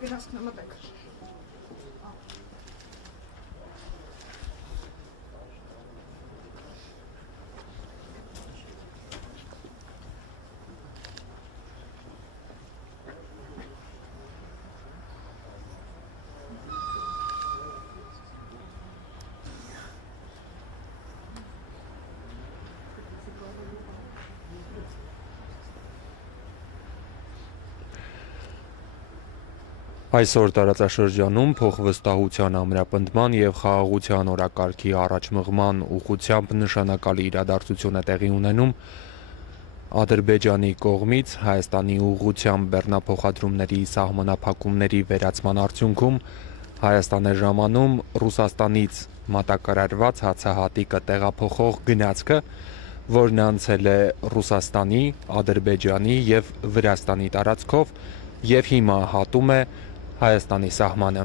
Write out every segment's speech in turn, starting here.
Գնացքն մտեք։ Այսօր տարածաշրջանում փոխվստահության ամրապնդման եւ խաղաղության օրակարգի առաջմղման ուղղությամբ նշանակալի իրադարձություն է տեղի ունենում Ադրբեջանի կողմից Հայաստանի ուղղությամբ բեռնափոխադրումների սահմանափակումների վերացման արդյունքում Հայաստան է ժամանում Ռուսաստանից մատակարարված հացահատիկը տեղափոխող գնացքը, որն անցել է Ռուսաստանի, Ադրբեջանի եւ Վրաստանի տարածքով եւ հիմա հատում է Հայաստանի սահմանը։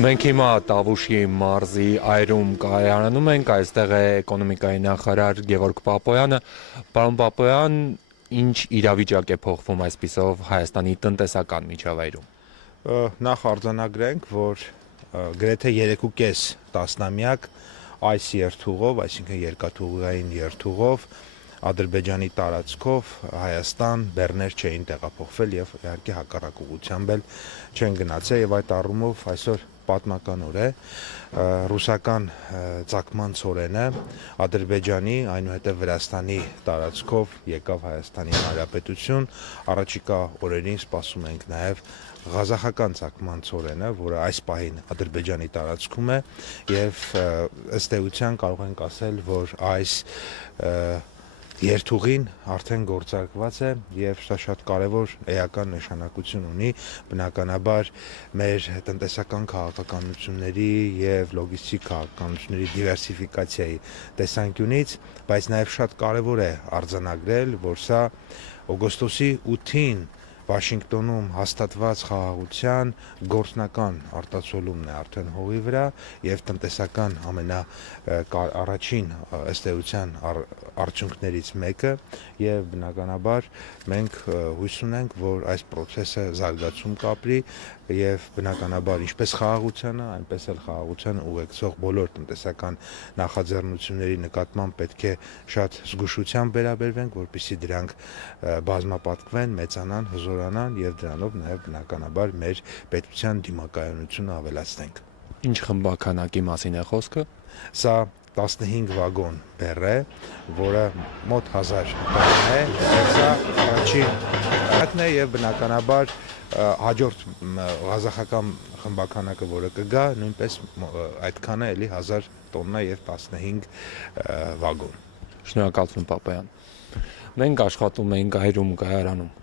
Մենք հիմա Տավուշի մարզի այրում կայարանում ենք, այստեղ է էկոնոմիկայի նախարար Գևորգ Պապոյանը։ Պարոն Պապոյան, ինչ իրավիճակ է փոխվում այսպիսով Հայաստանի տնտեսական միջավայրում։ Նախ արձանագրենք, որ գրեթե 3.5 տասնամյակ այս երթուղով, այսինքն երկաթուղային երթուղով Ադրբեջանի տարածքով Հայաստան բեռներ չէին տեղափոխվել եւ իհարկե հակառակ ուղղությամբ էլ չեն գնացել եւ այդ առումով այսօր պատմական օր է ռուսական ցակման ծորենը Ադրբեջանի, այնուհետև Վրաստանի տարածքով եկավ Հայաստանի Հանրապետություն, առաջիկա օրերին սպասում ենք նաև Ղազախական ցակման ծորենը, որը այս պահին Ադրբեջանի տարածքում է եւ ըստ էության կարող ենք ասել, որ այս երթուղին արդեն գործարկված է եւ սա շատ կարեւոր էական նշանակություն ունի բնականաբար մեր տնտեսական քաղաքականությունների եւ լոգիստիկ քաղաքականությունների դիվերսիֆիկացիայի տեսանկյունից, բայց նաեւ շատ կարեւոր է արձանագրել, որ սա օգոստոսի 8-ին Վաշինգտոնում հաստատված խաղաղության գործնական արտացոլումն է արդեն հողի վրա եւ տնտեսական առաջին ըստ էության արդյունքներից մեկը եւ բնականաբար մենք հույս ունենք, որ այս process-ը զարգացում կապրի եւ բնականաբար ինչպես խաղաղությանը, այնպես էլ խաղաղությանը ուղեկցող բոլոր տնտեսական նախաձեռնությունների նկատմամբ պետք է շատ զգուշությամբ վերաբերվենք, որպեսզի դրանք բազմապատկվեն, մեծանան, հզորանան եւ դրանով նաեւ բնականաբար մեր պետության դիմակայունությունը ավելացնենք։ Ինչ խմբականակի մասին է խոսքը։ Սա 15 վագոն բեռ է, որը մոտ 1000 տոննա է, սա առաջին հատն է եւ բնականաբար հաջորդ ղազախական խմբականակը, որը կգա, նույնպես այդքան է, էլի 1000 տոննա եւ 15 վագոն։ Շնորհակալություն Պապոյան։ Մենք աշխատում ենք այրում կայարանում։